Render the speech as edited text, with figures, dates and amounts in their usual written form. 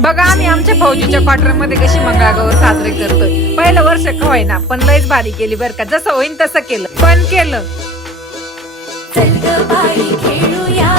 बघा आम्ही आमच्या फौजीच्या क्वार्टर मध्ये कशी मंगळागौर साजरे करतोय. पहिलं वर्ष का होईना पण लयच भारी केली बरं का. जसं होईन तसं केलं पण केलं. चल ग बाई खेळूया